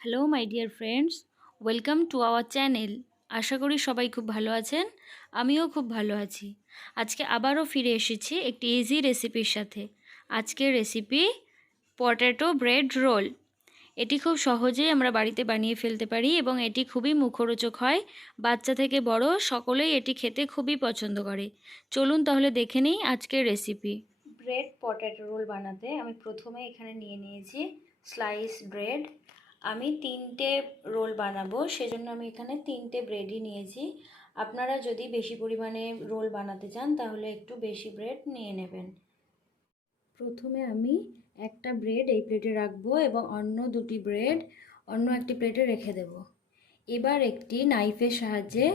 Hello my dear friends, welcome to our channel. আশা করি সবাই খুব ভালো আছেন, আমিও খুব ভালো আছি। আজকে আবারও ফিরে এসেছি একটি ইজি রেসিপির সাথে। আজকের রেসিপি পটেটো ব্রেড রোল। এটি খুব সহজেই আমরা বাড়িতে বানিয়ে ফেলতে পারি এবং এটি খুবই মুখরোচক হয়। বাচ্চা থেকে বড় সকলেই এটি খেতে খুবই পছন্দ করে। চলুন তাহলে দেখে নিই আজকের রেসিপি। ব্রেড পটেটো রোল বানাতে আমি প্রথমে এখানে নিয়ে নিয়েছি স্লাইস ব্রেড। আমি 3টে রোল বানাবো, সেজন্য আমি এখানে 3টে ব্রেডই নিয়েছি। আপনারা যদি বেশি পরিমাণে রোল বানাতে চান তাহলে একটু বেশি ব্রেড নিয়ে নেবেন। প্রথমে আমি একটা ব্রেড এই প্লেটে রাখবো এবং অন্য দুটি ব্রেড অন্য একটি প্লেটে রেখে দেব। এবার একটি নাইফের সাহায্যে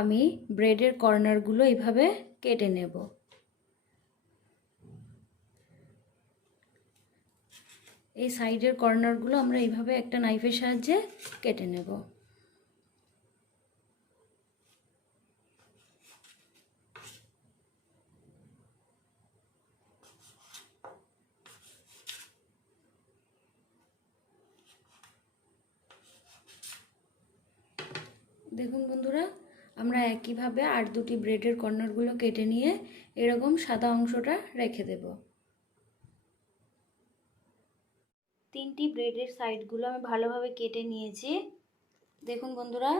আমি ব্রেডের কর্নারগুলো এইভাবে কেটে নেব। এই সাইডের কর্নারগুলো আমরা এইভাবে একটা নাইফের সাহায্যে কেটে নেব। দেখুন বন্ধুরা, আমরা একইভাবে আর দুটি ব্রেডের কর্নারগুলো কেটে নিয়ে এরকম সাদা অংশটা রেখে দেব। 3টি ব্রেডের সাইডগুলো আমি ভালোভাবে কেটে নিয়েছি। দেখুন বন্ধুরা,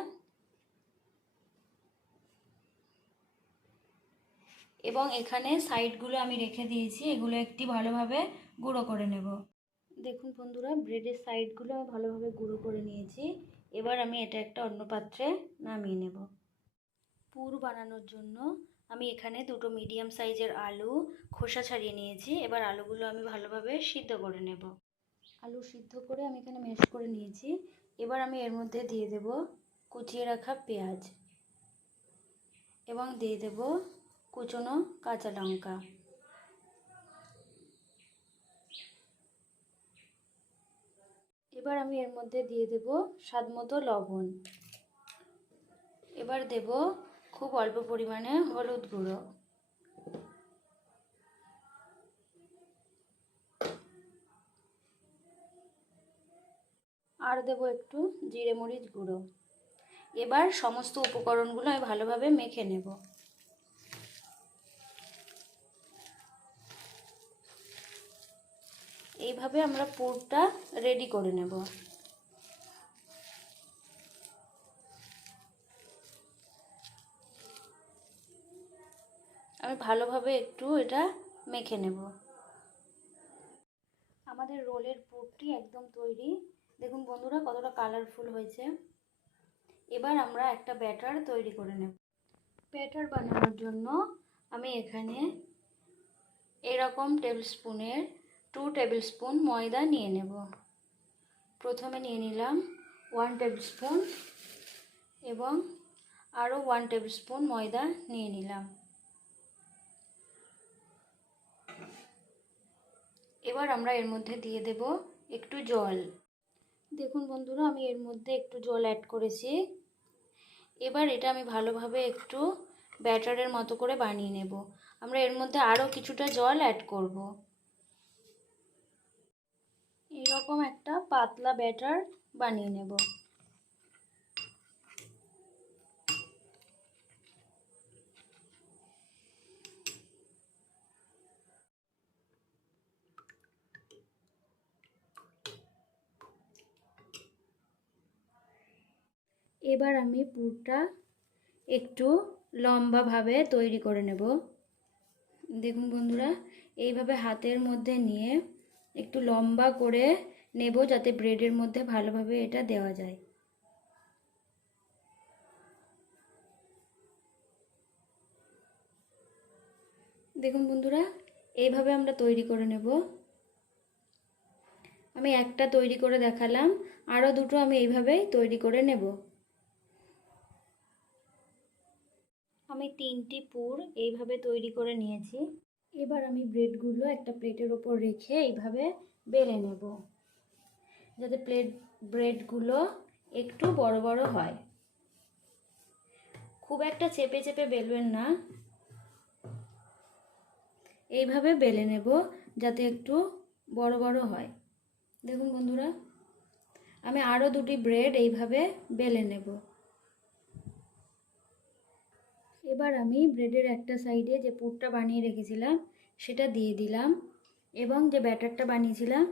এবং এখানে সাইডগুলো আমি রেখে দিয়েছি, এগুলো একটি ভালোভাবে গুঁড়ো করে নেব। দেখুন বন্ধুরা, ব্রেডের সাইডগুলো আমি ভালোভাবে গুঁড়ো করে নিয়েছি। এবার আমি এটা একটা অন্য পাত্রে নামিয়ে নেব। পুর বানানোর জন্য আমি এখানে দুটো মিডিয়াম সাইজের আলু খোসা ছাড়িয়ে নিয়েছি। এবার আলুগুলো আমি ভালোভাবে সিদ্ধ করে নেব। আলু সিদ্ধ করে আমি এখানে ম্যাশ করে নিয়েছি। এবার আমি এর মধ্যে দিয়ে দেব কুচিয়ে রাখা পেঁয়াজ এবং দিয়ে দেব কুচনো কাঁচা লঙ্কা। এবার আমি এর মধ্যে দিয়ে দেব স্বাদমতো লবণ। এবার দেব খুব অল্প পরিমাণে হলুদ গুঁড়ো। আর দেব একটু জিরে মরিচ গুঁড়ো। এবার সমস্ত উপকরণগুলো আমি ভালোভাবে মেখে নেব। এইভাবে আমরা পুরটা রেডি করে নেব। আমি ভালোভাবে একটু এটা মেখে নেব। আমাদের রোলের পুরটি একদম তৈরি। দেখুন বন্ধুরা কতটা কালারফুল হয়েছে। এবার আমরা একটা ব্যাটার তৈরি করে নেব। ব্যাটার বানানোর জন্য আমি এখানে এরকম টেবিলস্পুনের 2 টেবিল স্পুন ময়দা নিয়ে নেব। প্রথমে নিয়ে নিলাম 1 টেবিল স্পুন এবং আরও 1 টেবিল স্পুন ময়দা নিয়ে নিলাম। এবার আমরা এর মধ্যে দিয়ে দেব একটু জল। দেখুন বন্ধুরা, আমি এর মধ্যে একটু জল অ্যাড করেছি। এবার এটা আমি ভালোভাবে একটু ব্যাটারের মতো করে বানিয়ে নেব। আমরা এর মধ্যে আরও কিছুটা জল অ্যাড করব। এইরকম একটা পাতলা ব্যাটার বানিয়ে নেব। এবার আমি পুরটা একটু লম্বাভাবে তৈরি করে নেব। দেখুন বন্ধুরা, এইভাবে হাতের মধ্যে নিয়ে একটু লম্বা করে নেব যাতে ব্রেডের মধ্যে ভালোভাবে এটা দেওয়া যায়। দেখুন বন্ধুরা, এইভাবে আমরা তৈরি করে নেব। আমি একটা তৈরি করে দেখালাম, আরও দুটো আমি এইভাবেই তৈরি করে নেব। আমি 3টি পুর এইভাবে তৈরি করে নিয়েছি। এবার আমি ব্রেডগুলো একটা প্লেটের ওপর রেখে এইভাবে বেলে নেব যাতে ব্রেডগুলো একটু বড় বড় হয়। খুব একটা চেপে চেপে বেলবেন না, এইভাবে বেলে নেব যাতে একটু বড় বড় হয়। দেখুন বন্ধুরা, আমি আরও দুটি ব্রেড এইভাবে বেলে নেব। এবার আমি ব্রেডের একটা সাইডে যে পুরটা বানিয়ে রেখেছিলাম সেটা দিয়ে দিলাম এবং যে ব্যাটারটা বানিয়েছিলাম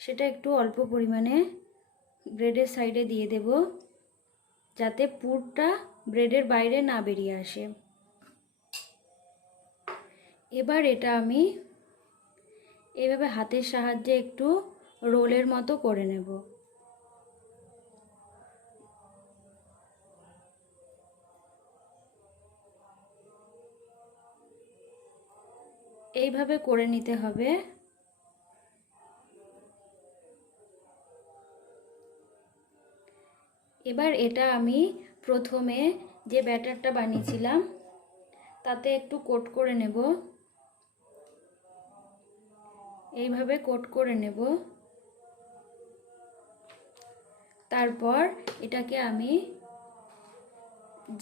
সেটা একটু অল্প পরিমাণে ব্রেডের সাইডে দিয়ে দেব, যাতে পুরটা ব্রেডের বাইরে না বেরিয়ে আসে। এবার এটা আমি এইভাবে হাতের সাহায্যে একটু রোলের মতো করে নেব। এইভাবে করে নিতে হবে। এবার এটা আমি প্রথমে যে ব্যাটারটা বানিয়েছিলাম তাতে একটু কোট করে নেব, এইভাবে কোট করে নেব। তারপর এটাকে আমি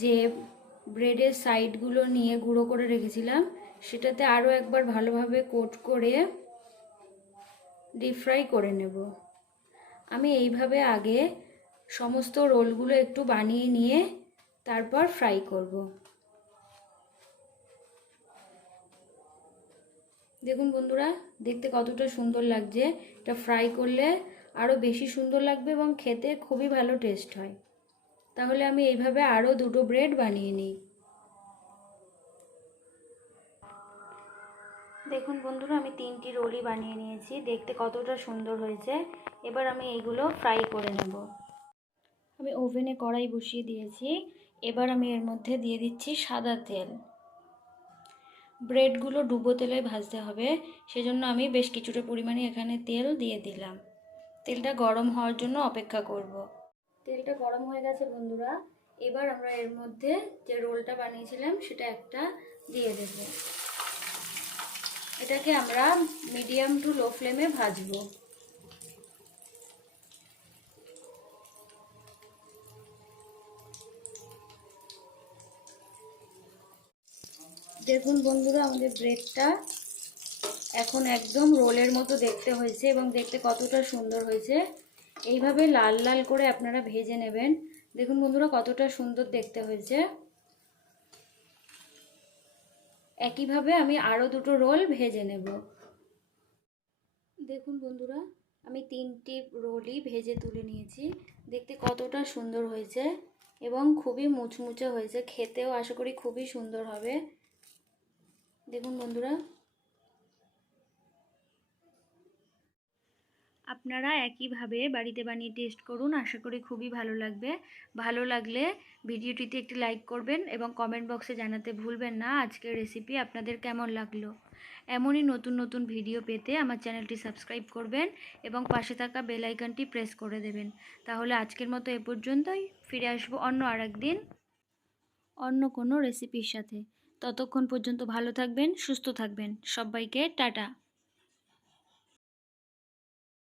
যে ব্রেডের সাইডগুলো নিয়ে গুঁড়ো করে রেখেছিলাম সেটাতে আরও একবার ভালোভাবে কোট করে ডিপ ফ্রাই করে নেব। আমি এইভাবে আগে সমস্ত রোলগুলো একটু বানিয়ে নিয়ে তারপর ফ্রাই করব। দেখুন বন্ধুরা, দেখতে কতটা সুন্দর লাগছে। এটা ফ্রাই করলে আরও বেশি সুন্দর লাগবে এবং খেতে খুবই ভালো টেস্ট হয়। তাহলে আমি এইভাবে আরও দুটো ব্রেড বানিয়ে নিই। দেখুন বন্ধুরা, আমি 3টি রোলই বানিয়ে নিয়েছি। দেখতে কতটা সুন্দর হয়েছে। এবার আমি এইগুলো ফ্রাই করে নেব। আমি ওভেনে কড়াই বসিয়ে দিয়েছি। এবার আমি এর মধ্যে দিয়ে দিচ্ছি সাদা তেল। ব্রেডগুলো ডুবো তেলে ভাজতে হবে, সেজন্য আমি বেশ কিছুটা পরিমাণে এখানে তেল দিয়ে দিলাম। তেলটা গরম হওয়ার জন্য অপেক্ষা করব। তেলটা গরম হয়ে গেছে বন্ধুরা। এবার আমরা এর মধ্যে যে রোলটা বানিয়েছিলাম সেটা একটা দিয়ে দেব। এটাকে আমরা মিডিয়াম টু লো ফ্লেমে ভাজবো। দেখুন বন্ধুরা, আমাদের ব্রেডটা এখন একদম রোলের মতো দেখতে হয়েছে এবং দেখতে কতটা সুন্দর হয়েছে। এইভাবে লাল লাল করে আপনারা ভেজে নেবেন। দেখুন বন্ধুরা, কতটা সুন্দর দেখতে হয়েছে। একইভাবে আমি আরও দুটো রোল ভেজে নেব। দেখুন বন্ধুরা, আমি 3টি রোলই ভেজে তুলে নিয়েছি। দেখতে কতটা সুন্দর হয়েছে এবং খুবই মুচমুচে হয়েছে। খেতেও আশা করি খুবই সুন্দর হবে। দেখুন বন্ধুরা, আপনারা একইভাবে বাড়িতে বানিয়ে টেস্ট করুন। আশা করি খুবই ভালো লাগবে। ভালো লাগলে ভিডিওটিতে একটি লাইক করবেন এবং কমেন্ট বক্সে জানাতে ভুলবেন না আজকের রেসিপি আপনাদের কেমন লাগলো। এমনই নতুন নতুন ভিডিও পেতে আমার চ্যানেলটি সাবস্ক্রাইব করবেন এবং পাশে থাকা বেল আইকনটি প্রেস করে দেবেন। তাহলে আজকের মতো এ পর্যন্তই। ফিরে আসবো অন্য আরেকদিন অন্য কোনো রেসিপির সাথে। ততক্ষণ পর্যন্ত ভালো থাকবেন, সুস্থ থাকবেন। সবাইকে টাটা।